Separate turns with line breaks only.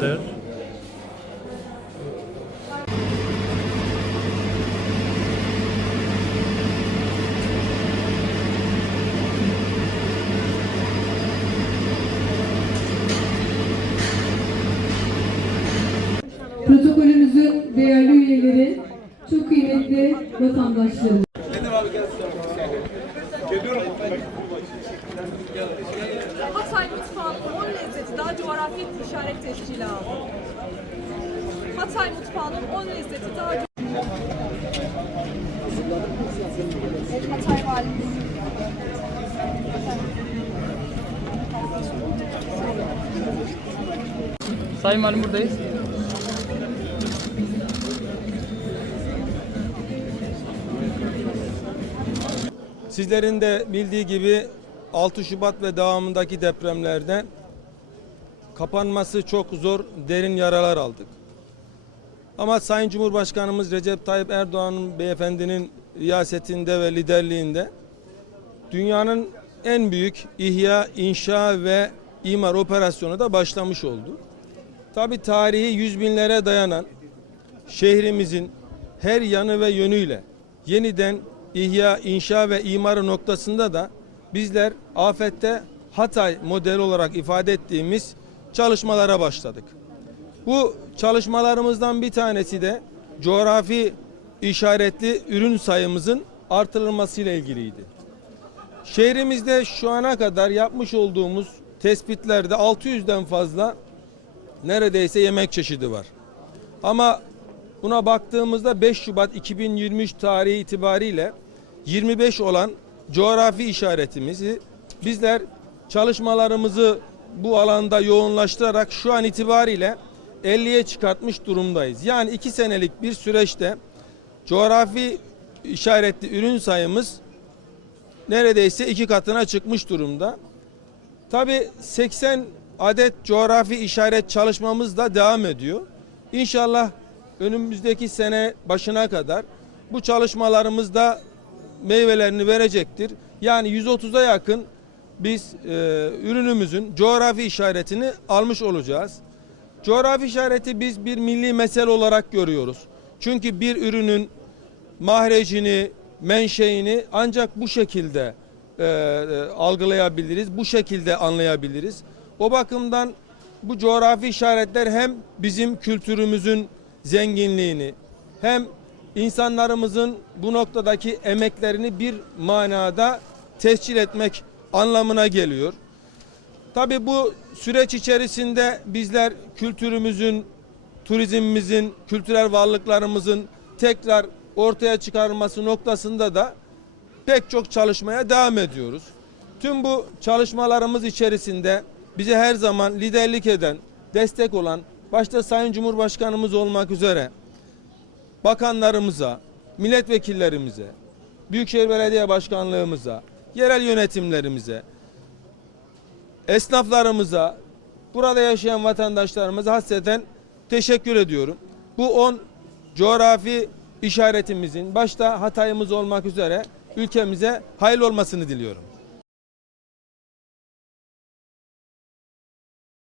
işaretler.
Protokolümüzün değerli üyeleri, çok kıymetli vatandaşlarım.
Hatay mutfağının 10 lezzeti daha coğrafi işaret tescili aldı. Hatay mutfağının 10 lezzeti daha Hatay valimiz.
Sayın Valim buradayız.
Sizlerin de bildiği gibi 6 Şubat ve devamındaki depremlerde kapanması çok zor derin yaralar aldık. Ama Sayın Cumhurbaşkanımız Recep Tayyip Erdoğan'ın beyefendinin riyasetinde ve liderliğinde dünyanın en büyük ihya, inşa ve imar operasyonu da başlamış oldu. Tabi tarihi yüz binlere dayanan şehrimizin her yanı ve yönüyle yeniden ihya, inşa ve imarı noktasında da bizler afette Hatay modeli olarak ifade ettiğimiz çalışmalara başladık. Bu çalışmalarımızdan bir tanesi de coğrafi işaretli ürün sayımızın artırılmasıyla ilgiliydi. Şehrimizde şu ana kadar yapmış olduğumuz tespitlerde 600'den fazla neredeyse yemek çeşidi var. Ama buna baktığımızda 5 Şubat 2023 tarihi itibariyle 25 olan coğrafi işaretimizi bizler çalışmalarımızı bu alanda yoğunlaştırarak şu an itibariyle 50'ye çıkartmış durumdayız. Yani 2 senelik bir süreçte coğrafi işaretli ürün sayımız neredeyse iki katına çıkmış durumda. Tabi 80 adet coğrafi işaret çalışmamız da devam ediyor. İnşallah önümüzdeki sene başına kadar bu çalışmalarımız da meyvelerini verecektir. Yani 130'a yakın biz e, ürünümüzün coğrafi işaretini almış olacağız. Coğrafi işareti biz bir milli mesele olarak görüyoruz. Çünkü bir ürünün mahrecini, menşeini ancak bu şekilde e, e, algılayabiliriz, bu şekilde anlayabiliriz. O bakımdan bu coğrafi işaretler hem bizim kültürümüzün zenginliğini hem insanlarımızın bu noktadaki emeklerini bir manada tescil etmek anlamına geliyor. Tabii bu süreç içerisinde bizler kültürümüzün, turizmimizin, kültürel varlıklarımızın tekrar ortaya çıkarılması noktasında da pek çok çalışmaya devam ediyoruz. Tüm bu çalışmalarımız içerisinde bize her zaman liderlik eden, destek olan, başta Sayın Cumhurbaşkanımız olmak üzere bakanlarımıza, milletvekillerimize, Büyükşehir Belediye Başkanlığımıza, yerel yönetimlerimize, esnaflarımıza, burada yaşayan vatandaşlarımıza hasreten teşekkür ediyorum. Bu 10 coğrafi işaretimizin başta Hatay'ımız olmak üzere ülkemize hayırlı olmasını diliyorum.